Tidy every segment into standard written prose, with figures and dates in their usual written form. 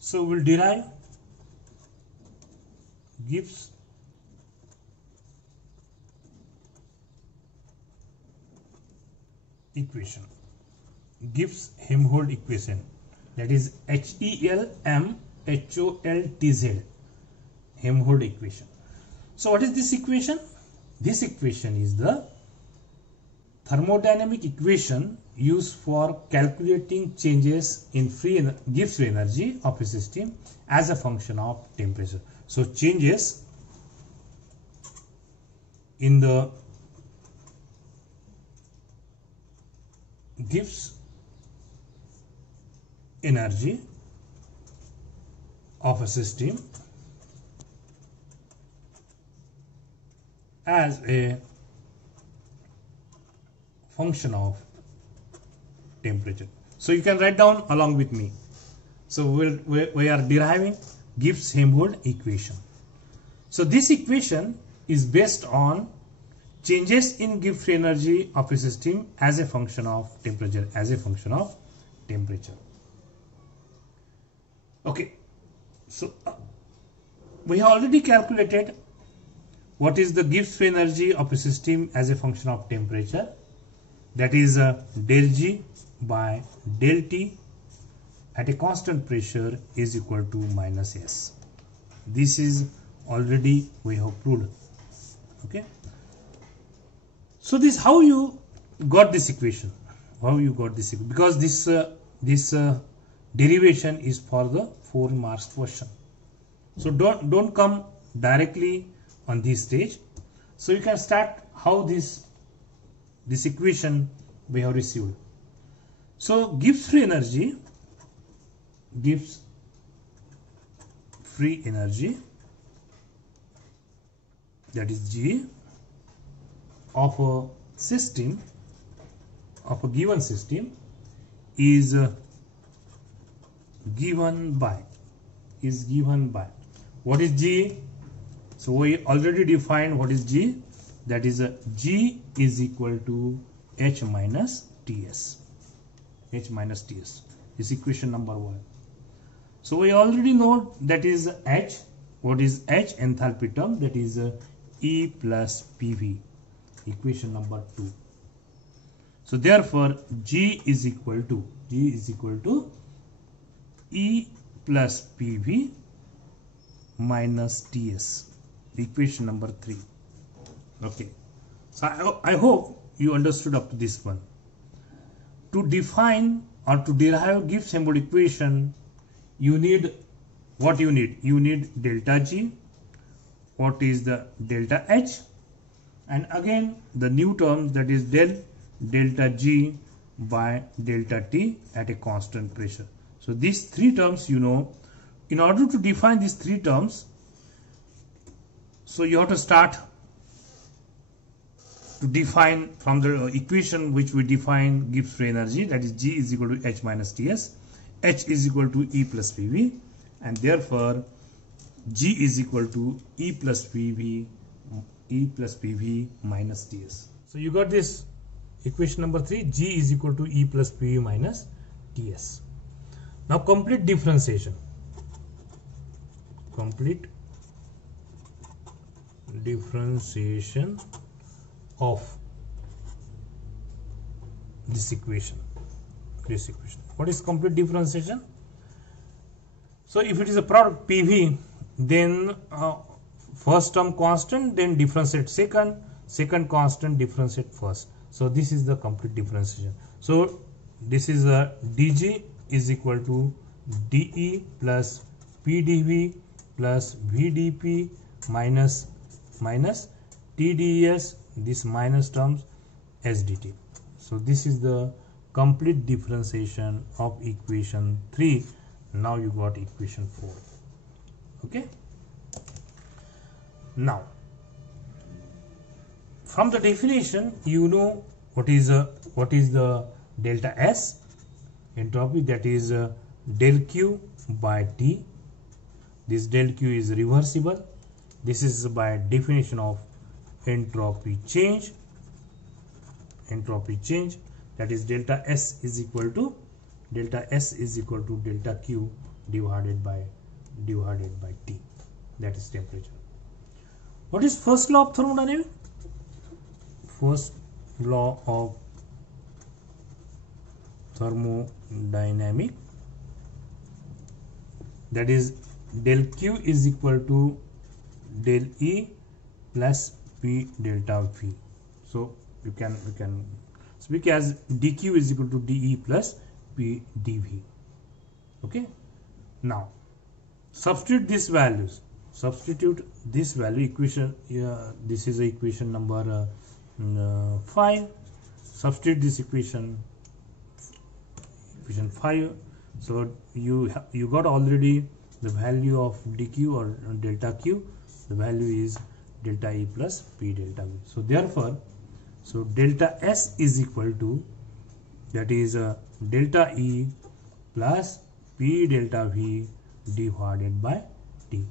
So we'll derive Gibbs equation, Gibbs-Helmholtz equation, that is HELMHOLTZ, Helmholtz equation. So what is this equation? This equation is the thermodynamic equation used for calculating changes in Gibbs free energy of a system as a function of temperature. So changes in the Gibbs energy of a system as a function of temperature. So you can write down along with me. So we are deriving Gibbs-Helmholtz equation. So this equation is based on changes in Gibbs free energy of a system as a function of temperature, Okay, so we have already calculated what is the Gibbs free energy of a system as a function of temperature. That is del G by del T at a constant pressure is equal to minus S. This is already we have proved. Okay. So this how you got this equation? Because this derivation is for the 4 marks question. So don't come directly on this stage. So you can start how this equation we have received. So Gibbs free energy that is G of a system, of a given system is given by what is G? So we already defined what is G. That is G is equal to H minus Ts. Is equation number 1. So we already know that is H. What is H? Enthalpy term, that is E plus PV. Equation number 2. So therefore G is equal to E plus PV minus Ts. Equation number 3. Okay. So I hope you understood up to this one. To define or to derive Gibbs-Helmholtz equation, you need what you need. You need delta G. What is the delta H? And again the new term, that is delta G by delta T at a constant pressure. So these 3 terms you know. In order to define these 3 terms, so you have to start to define from the equation which we define Gibbs free energy, that is G is equal to H minus Ts, H is equal to E plus PV, and therefore G is equal to E plus PV minus Ts. So you got this equation number 3, G is equal to E plus PV minus Ts. Now complete differentiation of this equation. What is complete differentiation? So if it is a product PV, then first term constant, then differentiate second constant, differentiate first. So this is the complete differentiation. So this is a dG is equal to dE plus PdV plus VdP minus TdS, this minus terms SdT. So this is the complete differentiation of equation 3. Now you got equation 4. Okay. Now from the definition you know what is the delta S entropy, that is del Q by T. This del Q is reversible. This is by definition of entropy change, that is delta S is equal to delta Q divided by T. That is temperature. What is first law of thermodynamics? First law of thermodynamics, that is del Q is equal to del E plus P delta V. So you can speak as dQ is equal to dE plus P dV. Okay. Now substitute this value equation. This is equation number 5. Substitute this equation 5. So you got already the value of dQ or delta Q. The value is delta E plus P delta V. So therefore, delta S is equal to, that is delta E plus P delta V divided by T.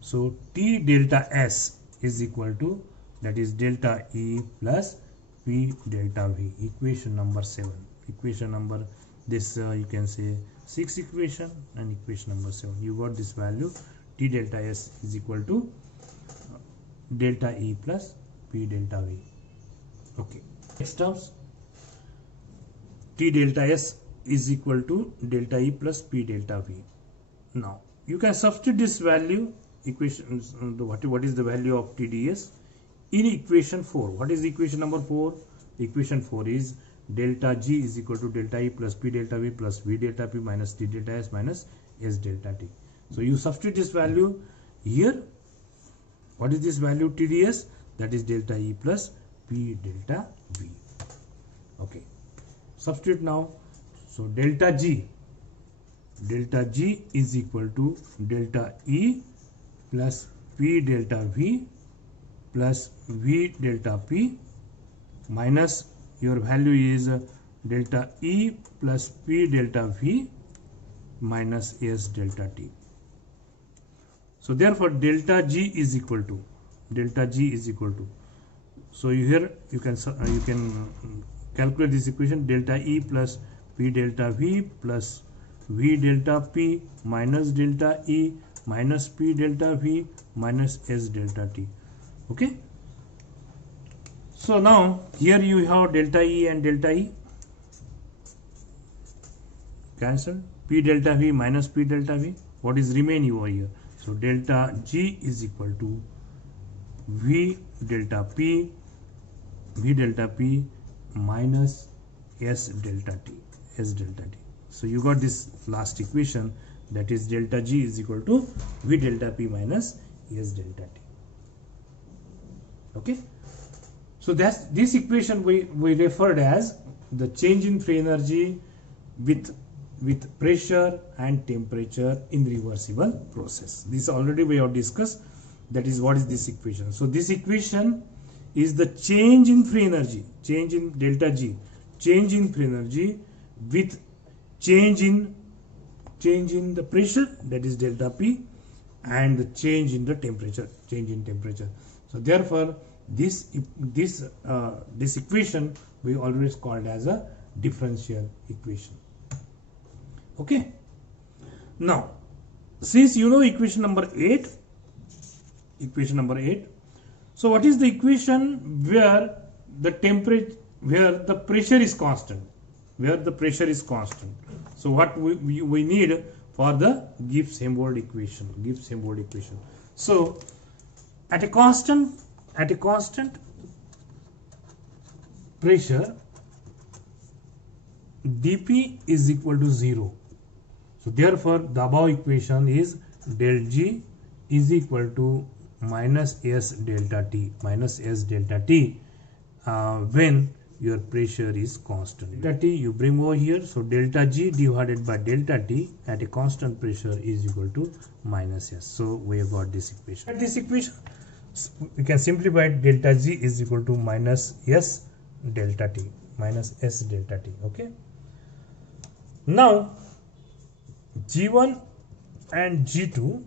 So T delta S is equal to, that is delta E plus P delta V. Equation number 7. Equation number, this you can say 6 equation, and equation number 7. You got this value, T delta S is equal to delta E plus P delta V. Okay. Next terms, T delta S is equal to delta E plus P delta V. Now you can substitute this value equation. What is the value of TDS in equation 4? What is equation number 4? Equation 4 is delta G is equal to delta E plus P delta V plus V delta P minus T delta S minus S delta T. So you substitute this value here. What is this value TDS? That is delta E plus P delta V. Okay. Substitute now. So delta G is equal to delta E plus P delta V plus V delta P minus your value is delta E plus P delta V minus S delta T. So therefore delta G is equal to, so here you can calculate this equation, delta E plus P delta V plus V delta P minus delta E minus P delta V minus S delta T. Okay. So now here you have delta E and delta E cancelled. P delta V minus P delta V. What is remaining over here? So delta G is equal to V delta P minus S delta T. So you got this last equation, that is delta G is equal to V delta P minus S delta T. Okay. So that's this equation we referred as the change in free energy with pressure and temperature in reversible process. This already we have discussed. That is what is this equation. So this equation is the change in free energy, change in delta G, change in free energy with change in the pressure, that is delta P, and the change in the temperature, So therefore this equation we always called as a differential equation. Okay. Now since you know equation number 8, so what is the equation where the pressure is constant, so what we need for the Gibbs-Helmholtz equation. So at a constant pressure, dP is equal to 0. So therefore the above equation is del G is equal to minus S delta T when your pressure is constant. Delta T you bring over here, so delta G divided by delta T at a constant pressure is equal to minus S. So we have got this equation. At this equation we can simplify it. Delta G is equal to minus S delta T. Okay. Now G1 and G2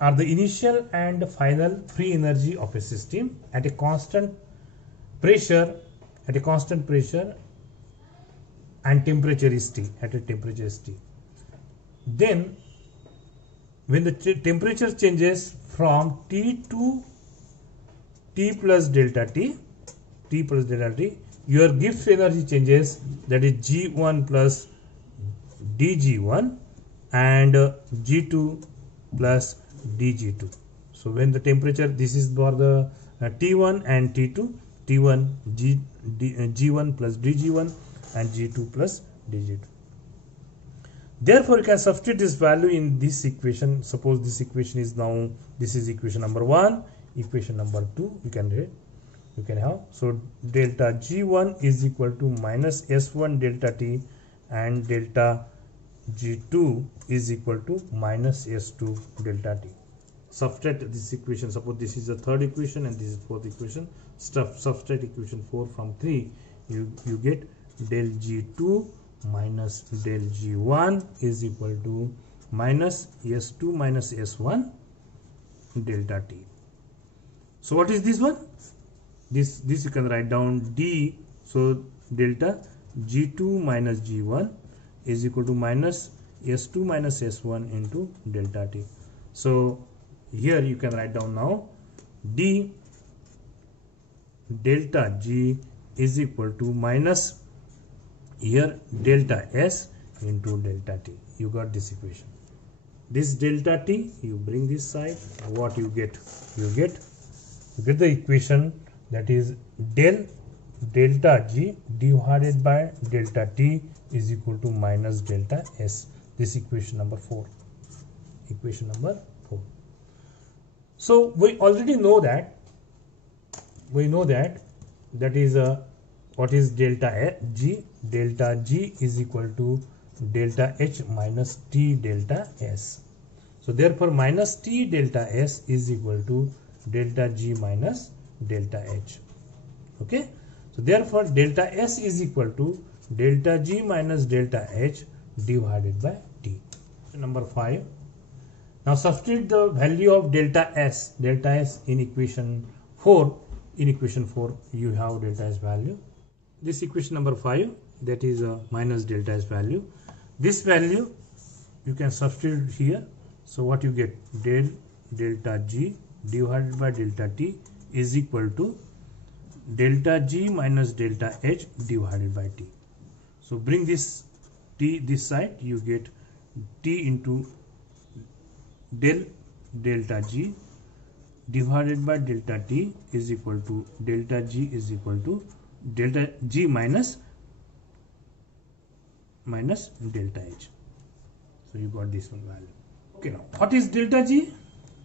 are the initial and final free energy of a system at a constant pressure and temperature is T, Then when the temperature changes from T to T plus delta T, your Gibbs energy changes, that is G1 plus dG1 and G2 plus dG2. So when the temperature, this is for the T1 and T2, T1 G1 plus dG1 and G2 plus dG2. Therefore, you can substitute this value in this equation. Suppose this equation is now, this is equation number 1, equation number 2, you can have. So delta G1 is equal to minus S1 delta T and delta G2 is equal to minus S2 delta T. Subtract this equation. Suppose this is the third equation and this is fourth equation. Subtract equation 4 from 3. You get del G2 minus del G1 is equal to minus S2 minus S1 delta T. So what is this one? This you can write down D. So delta G2 minus G1 is equal to minus S2 minus S1 into delta T. So here you can write down now D delta G is equal to minus here delta S into delta T. You got this equation. This delta T, you bring this side, what you get? You get the equation, that is delta G divided by delta T is equal to minus delta S. This equation number 4. So we already know that. That is what is delta G? Delta G is equal to delta H minus T delta S. So therefore minus T delta S is equal to delta G minus delta H. Okay. So therefore delta S is equal to delta G minus delta H divided by T. Number 5. Now substitute the value of delta S in equation 4. In equation 4 you have delta S value. This equation number 5, that is minus delta S value. This value you can substitute here. So what you get? Delta G divided by delta T is equal to delta G minus delta H divided by T. So bring this T this side, you get T into delta G divided by delta T is equal to delta G is equal to delta G minus delta H. So you got this one value. Okay, now what is delta G?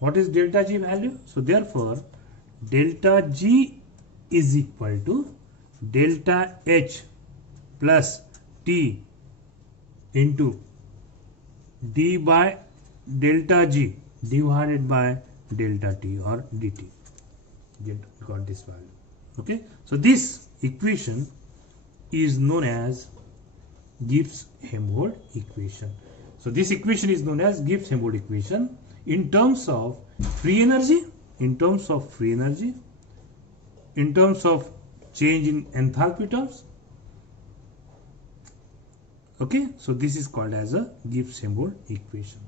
What is delta G value? So therefore delta G is equal to delta H plus T into D by delta G divided by delta T or dt. Got this value. Okay, so this equation is known as Gibbs-Helmholtz equation. So this equation is known as Gibbs-Helmholtz equation in terms of free energy, in terms of change in enthalpy terms. Okay, so this is called as a Gibbs-Helmholtz equation.